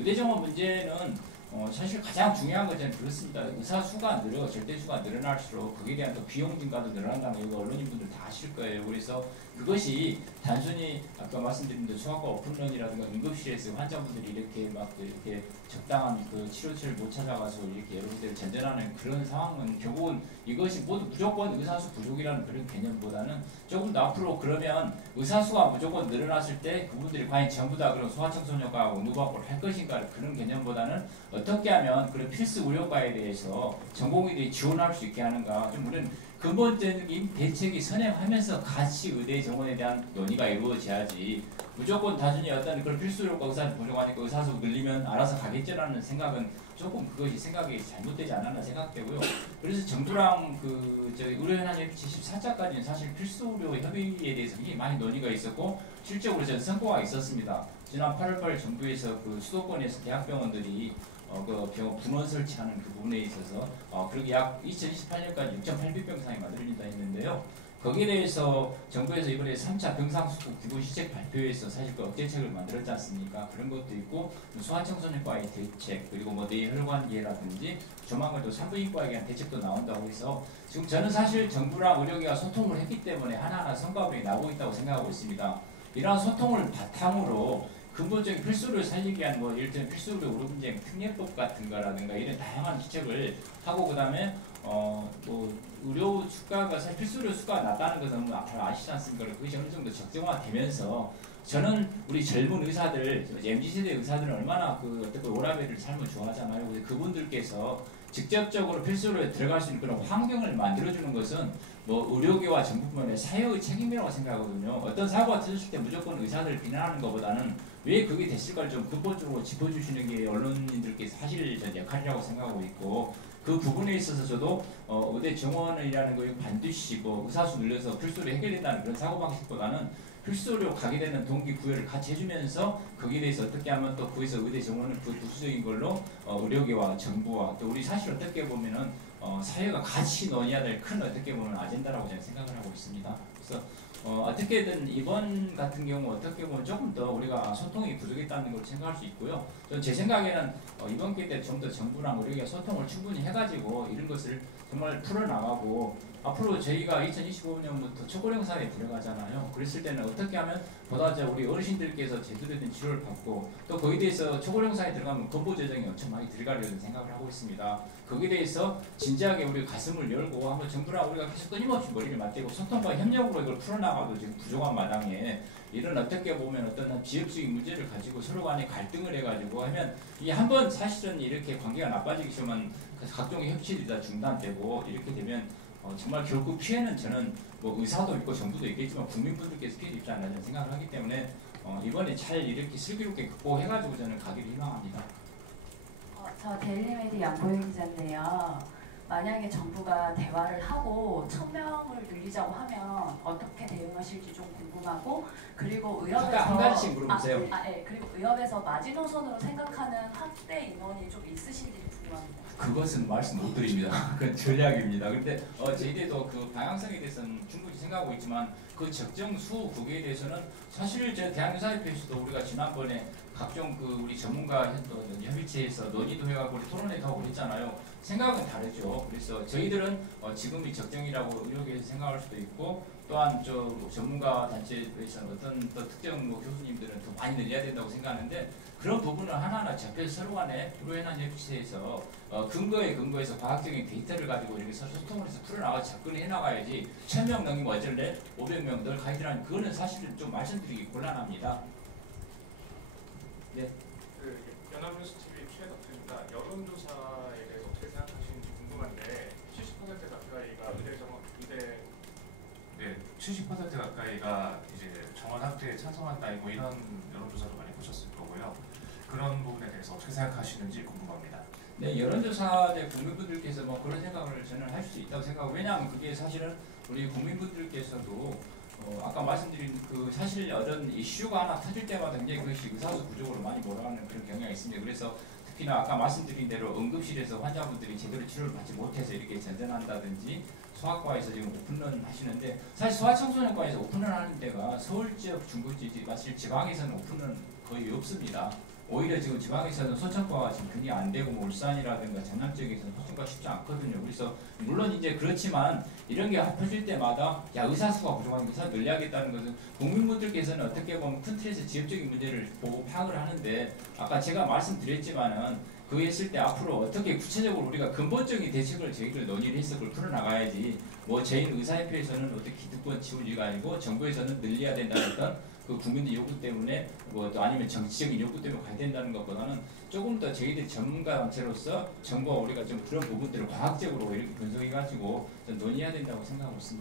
의대 정원 문제는 사실 가장 중요한 것은 그렇습니다. 의사 수가 절대 수가 늘어날수록 거기에 대한 또 비용 증가도 늘어난다는 거 이거 언론인분들 다 아실 거예요. 그래서 그것이 단순히 아까 말씀드린 대로 소아과 오픈런이라든가 응급실에서 환자분들이 이렇게 막 이렇게 적당한 그 치료처를 못 찾아가서 이렇게 여러 군데를 전전하는 그런 상황은 결국은 이것이 모두 무조건 의사수 부족이라는 그런 개념보다는 조금 더 앞으로 그러면 의사수가 무조건 늘어났을 때 그분들이 과연 전부 다 그런 소아청소년과 의무방법을 할 것인가 그런 개념보다는 어떻게 하면 그런 필수 의료과에 대해서 전공의들이 지원할 수 있게 하는가 좀 우리는 근본적인 대책이 선행하면서 같이 의대 정원에 대한 논의가 이루어져야지 무조건 단순히 어떤 그런 필수 의료과 의사를 부족하니까 의사수 늘리면 알아서 가겠지라는 생각은 조금 그것이 생각이 잘못되지 않았나 생각되고요. 그래서 정부랑 저희 의료현안협의 74자까지는 사실 필수 의료 협의에 대해서 굉장히 많이 논의가 있었고 실적으로 저는 성과가 있었습니다. 지난 8월 8일 정부에서 그 수도권에서 대학병원들이 그 병원 분원 설치하는 그 부분에 있어서 그렇게 약 2028년까지 6,800병상이 만들어진다 했는데요. 거기에 대해서 정부에서 이번에 3차 병상수급 규모 시책 발표에서 사실 그 억제책을 만들었지 않습니까? 그런 것도 있고 소아청소년과의 대책 그리고 뭐 뇌혈관계라든지 조만간 또 산부인과에 대한 대책도 나온다고 해서 지금 저는 사실 정부랑 의료계가 소통을 했기 때문에 하나하나 성과물이 나오고 있다고 생각하고 있습니다. 이러한 소통을 바탕으로 근본적인 필수를 살리기 위한 뭐 예를 들면 필수의료 의료분쟁 특례법 같은 거라든가 이런 다양한 시책을 하고 그다음에 뭐 의료 수가가 사실 필수의료 수가가 낮다는 것은 뭐 앞으로 아시지 않습니까? 그것이 어느 정도 적정화되면서 저는 우리 젊은 의사들 MZ세대 의사들은 얼마나 그 어떤 오라벨을 삶을 좋아하잖아요. 그래서 그분들께서 직접적으로 필수의료에 들어갈 수 있는 그런 환경을 만들어주는 것은 뭐 의료계와 정부뿐만 아니라 사회의 책임이라고 생각하거든요. 어떤 사고가 터졌을 때 무조건 의사들을 비난하는 것보다는 왜 그게 됐을까를 좀 근본적으로 짚어주시는 게 언론인들께서 사실 전 역할이라고 생각하고 있고 그 부분에 있어서 저도 의대 정원이라는 거 반드시 뭐 의사수 늘려서 필수로 해결된다는 그런 사고방식보다는 필수로 가게 되는 동기부여를 같이 해주면서 거기에 대해서 어떻게 하면 또 거기서 의대 정원을 부수적인 걸로 의료계와 정부와 또 우리 사실 어떻게 보면은 사회가 같이 논의해야 될 큰 어떻게 보면 아젠다라고 저는 생각을 하고 있습니다. 그래서 어떻게든 이번 같은 경우 어떻게 보면 조금 더 우리가 소통이 부족했다는 걸 생각할 수 있고요. 저는 제 생각에는 이번 기회 때 좀 더 정부랑 우리가 소통을 충분히 해가지고 이런 것을 정말 풀어나가고 앞으로 저희가 2025년부터 초고령 사회에 들어가잖아요. 그랬을 때는 어떻게 하면 보다 우리 어르신들께서 제대로 된 치료를 받고 또 거기에 대해서 초고령 사회에 들어가면 건보 재정이 엄청 많이 들어가려는 생각을 하고 있습니다. 거기에 대해서 진지하게 우리 가슴을 열고 한번 정부랑 우리가 계속 끊임없이 머리를 맞대고 소통과 협력으로 이걸 풀어나가도 지금 부족한 마당에 이런 어떻게 보면 어떤 지역적인 문제를 가지고 서로 간에 갈등을 해가지고 하면 이게 한번 사실은 이렇게 관계가 나빠지기 시작하면 각종의 협치들이 다 중단되고 이렇게 되면 정말 결국 피해는 저는 뭐 의사도 있고 정부도 있겠지만 국민분들께서 피해 입지 않나 저는 생각을 하기 때문에 이번에 잘 이렇게 슬기롭게 극복해가지고 저는 가기를 희망합니다. 저 데일리메디 양보영 기자인데요. 만약에 정부가 대화를 하고 1000명을 늘리자고 하면 어떻게 대응하실지 좀 궁금하고 그리고 의협에서 한 가지씩 물어보세요. 네. 그리고 의협에서 마지노선으로 생각하는 확대 인원이 좀 있으신지 궁금합니다. 그것은 말씀 못 드립니다. 그건 전략입니다. 근데 저희들도 그 방향성에 대해서는 충분히 생각하고 있지만 그 적정 수 그거에 대해서는 사실 저 대한의사협회에서도 우리가 지난번에 각종 그 우리 전문가 협의체에서 논의도 해가고 우리 토론회도 하고 그랬잖아요. 생각은 다르죠. 그래서 저희들은 지금이 적정이라고 의료계에서 생각할 수도 있고 또한 저 전문가 단체에서는 어떤 또 특정 뭐 교수님들은 더 많이 늘려야 된다고 생각하는데 그런 부분을 하나하나 접해서 서로 간에 의료현안협의체에서 근거에서 과학적인 데이터를 가지고 이렇게 소통을 해서 풀어나가 접근해 나가야지 1000명 넘기면 어쩔래? 500명 늘 가이드라는 그거는 사실은 좀 말씀드리기 곤란합니다. 네. 그 연합뉴스 TV 최덕수입니다. 여론조사에 대해서 어떻게 생각하시는지 궁금한데 70% 가까이가 네, 70% 가까이가 이제 정원 확대에 찬성한다 뭐 이런 여론조사도 많이 보셨을 거고요. 그런 부분에 대해서 어떻게 생각하시는지 궁금합니다. 네, 여론조사의 국민분들께서 뭐 그런 생각을 저는 할 수 있다고 생각하고 왜냐하면 그게 사실은 우리 국민분들께서도 아까 말씀드린 그 사실 어떤 이슈가 하나 터질 때마다 굉장히 그것이 의사수 부족으로 많이 몰아가는 그런 경향이 있습니다. 그래서 특히나 아까 말씀드린 대로 응급실에서 환자분들이 제대로 치료를 받지 못해서 이렇게 전전한다든지 소아과에서 지금 오픈런 하시는데 사실 소아청소년과에서 오픈런 하는 데가 서울 지역, 중부 지역, 사실 지방에서는 오픈런 거의 없습니다. 오히려 지금 지방에서는 소청과가 지금 굉장히 안 되고 뭐 울산이라든가 전남 지역에서는 소청과 쉽지 않거든요. 그래서 물론 이제 그렇지만 이런 게 합쳐질 때마다 야 의사수가 부족하니까 의사 늘려야겠다는 것은 국민분들께서는 어떻게 보면 큰 틀에서 지역적인 문제를 보고 파악을 하는데 아까 제가 말씀드렸지만은 그거 했을 때 앞으로 어떻게 구체적으로 우리가 근본적인 대책을 저희들 논의를 해서 그걸 풀어나가야지 뭐 저희는 의사협회에서는 어떻게 기득권 지우지가 아니고 정부에서는 늘려야 된다는 어떤 그 국민들 요구 때문에 뭐 또 아니면 정치적인 요구 때문에 가야 된다는 것보다는 조금 더 저희들 전문가 단체로서 정부와 우리가 좀 그런 부분들을 과학적으로 이렇게 분석해가지고 좀 논의해야 된다고 생각하고 있습니다.